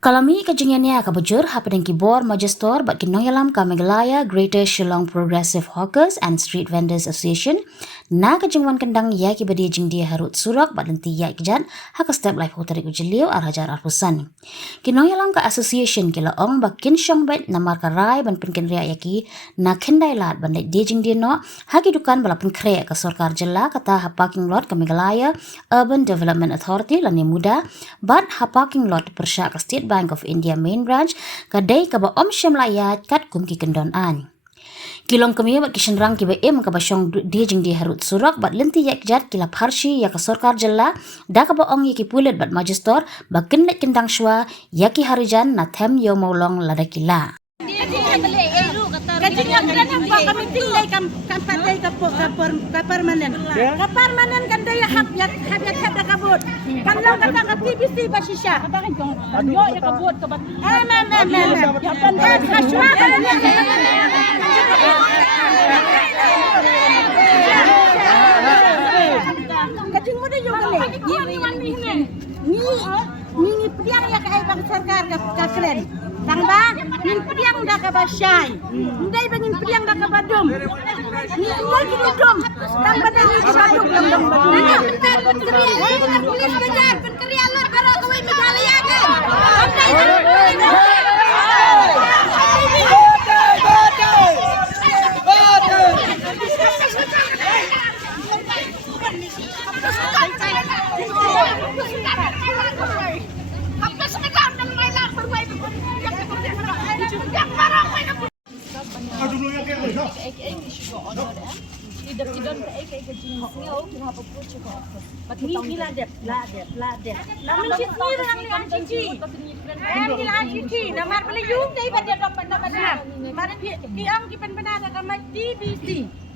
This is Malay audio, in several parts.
Kalami kajingannya kabujur happening kibor Majestor bat kinoyalam Kamegalaya Greater Shillong Progressive Hawkers and Street Vendors Association na kajingwan kendang ya kibadi jingdia harut surak bat lenti ya kejat haka step life hotarik ujiliu arhajar arpusan. Kinoyalam ka association kila ong bakin syong bet namar karai ban pinkin ria yaki na kendai lat ban dia jingdia no haki dukan balapun kre ka sorkar jela kata ha parking lot Kamegalaya Urban Development Authority lani muda bat ha parking lot persyak ka State Bank of India Main Branch kadai kaba om syam layat kat kumki kendon an. Kilong kami bat kishenrang kiba kaba syong dia jing dia harut surak bat lenti yak jat kila parshi ya ka sorkar jela da kaba ong yaki pulet bat Majestor bakin let kendang shwa yaki harijan na them yo maulong lada kila. Kajingan kami tinggal kampatai ke permanen. Ke permanen kan daya habiat kabut. Kalau kata ke TBC basisya. Yo ya kabut kebat. Ya pentas haswa kajing muda yo gale. Ni piang ya kai bang sarkar ka keren. Tangba, nin piang dah ke basyai, ndai bangin piang dah ke badum, ni semua kita dum, tangba dah ke badum, dum badum. Bentar, polis bajar, penkeri alur kalau kau ini kali ya kan?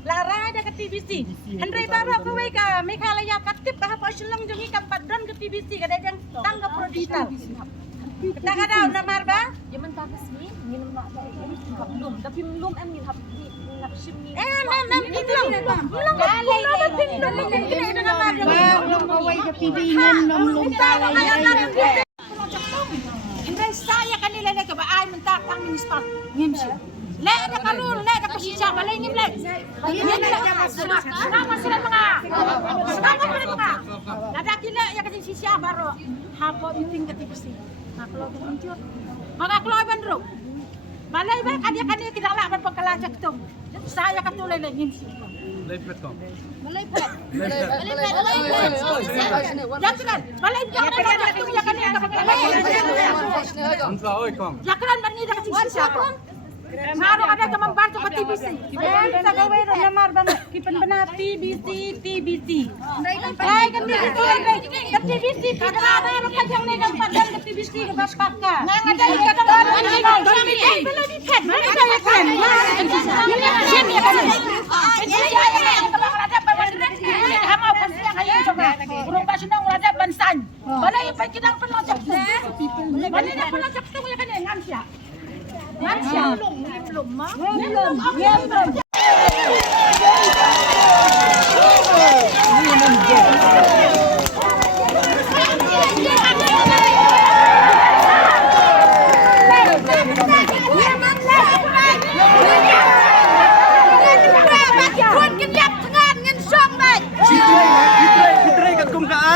Lara ada ke TBC. Henry baru kawai ka Meghalaya katip ka po Shillong jungi ka padron ke TBC kada yang tangga produser. Kita kada namar ba? Jaman tapos ni minum nak belum tapi belum ngilap ngapsim ni. Belum kawai ke TV belum tahu. Henry saya kanila na ka ba ay mentakang minister. Ngimsi. Le ada kalul, le ada pasisya, balay ni le. Sama sila mga. Ada kila ya kasi sisya baro. Hapo meeting ka TBC. Maklo ka muncul. Makaklo bandro. Balay ba kanya kinala ban pagkalajak to. Saya katulay le ngimsi. Live.com. Balay po. Yakran, balay yakran. Yakran man ni kasi sisya ko. Maro ada ka mambantu ka TBC. Sa gaway ro namar ba kipan bana TBC. Ay kan TBC kada ro ka jang ni kan padang ka TBC ka baspaka. Ngada ka balay pa kinang penojak tu. Balay na penojak tu ya kan ngamsya. Belum.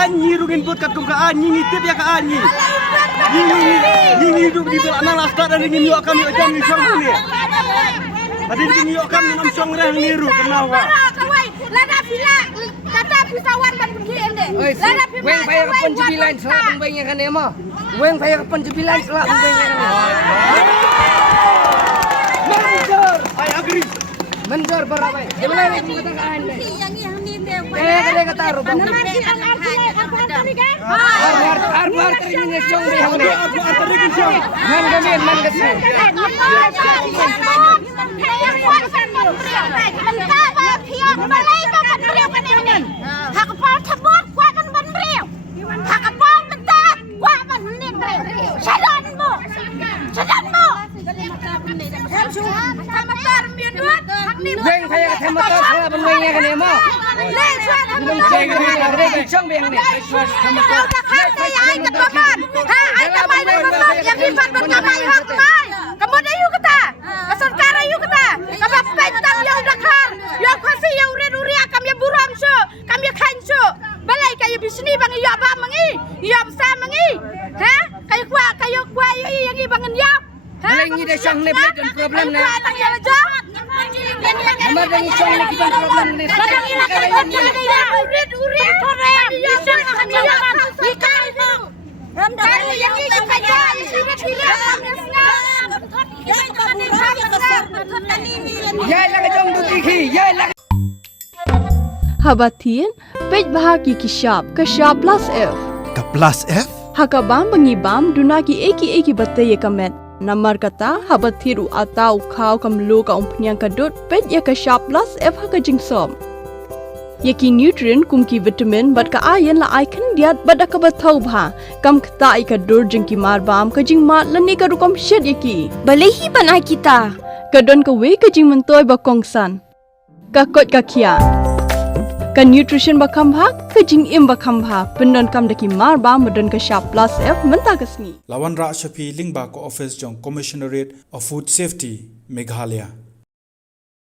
Nyirungin buat kat kumkaan nyingi tip ya kaan nyi. Nyingi hidup di belakang lastar dan ingin yuk kami akan nisong ni. Tadi ingin yuk kami namsong reh niru kenapa? Lada pila kata pisawan ban pergi ende. Lada pila. Weng payah kapan jebilan selak pembengnya kan ema. Weng payah kapan jebilan selak pembengnya kan. Mendor. I agree. Mendor berapa? Gimana ni mengatakan anda? Kada kata rubang. Har teringin syong deh hang deh. Man gamin man gasin. Weng payah kata motor selak pembengnya kan ema. Trong biển này. Sifat berkamai hak mai. Kemudian yuk kita. Keserkar yuk kita. Kabab pentam yang dakar. Yang kasih yang uri akam yang buram so. Kami kan so. Balai kayu bisni bang iya ba mangi. Iya sa mangi. Ha? Kayu kuah yang ibangan ya. Balai ni dah syang lebih dan problem na. Tang ya aja. Amar dah ni syang lebih dan problem ni. Kadang ini urit sore. Bisa akan jalan. Ikan itu. Kali yang ini kaja sudah tidak. Yai lang jong du ki, yai lang. Habatin, pej bahagi kishap, kashap plus F. Ka plus F? Hakabam bangibam dunaki eki batay kamet. Namar kata habatiru atau kau kamlu ka umpnyang kadut pej ya kashap plus F hakajing som. Yaki nutrient kumki vitamin bat ka ayan la icon diat bat akabatau bha. Kam kata ikadur jengki marbam kajing mat lani ka rukam shed yaki. Balehi banai kita. Kadon ka we kajing mentoy bakongsan. Kakot kakia. Ka nutrition bakambha kajing im bakambha pendon kam daki marbam medon ka sharp plus F menta kasni. Lawan Rak Shafi Lingba ko office jong Commissionerate of Food Safety Meghalaya.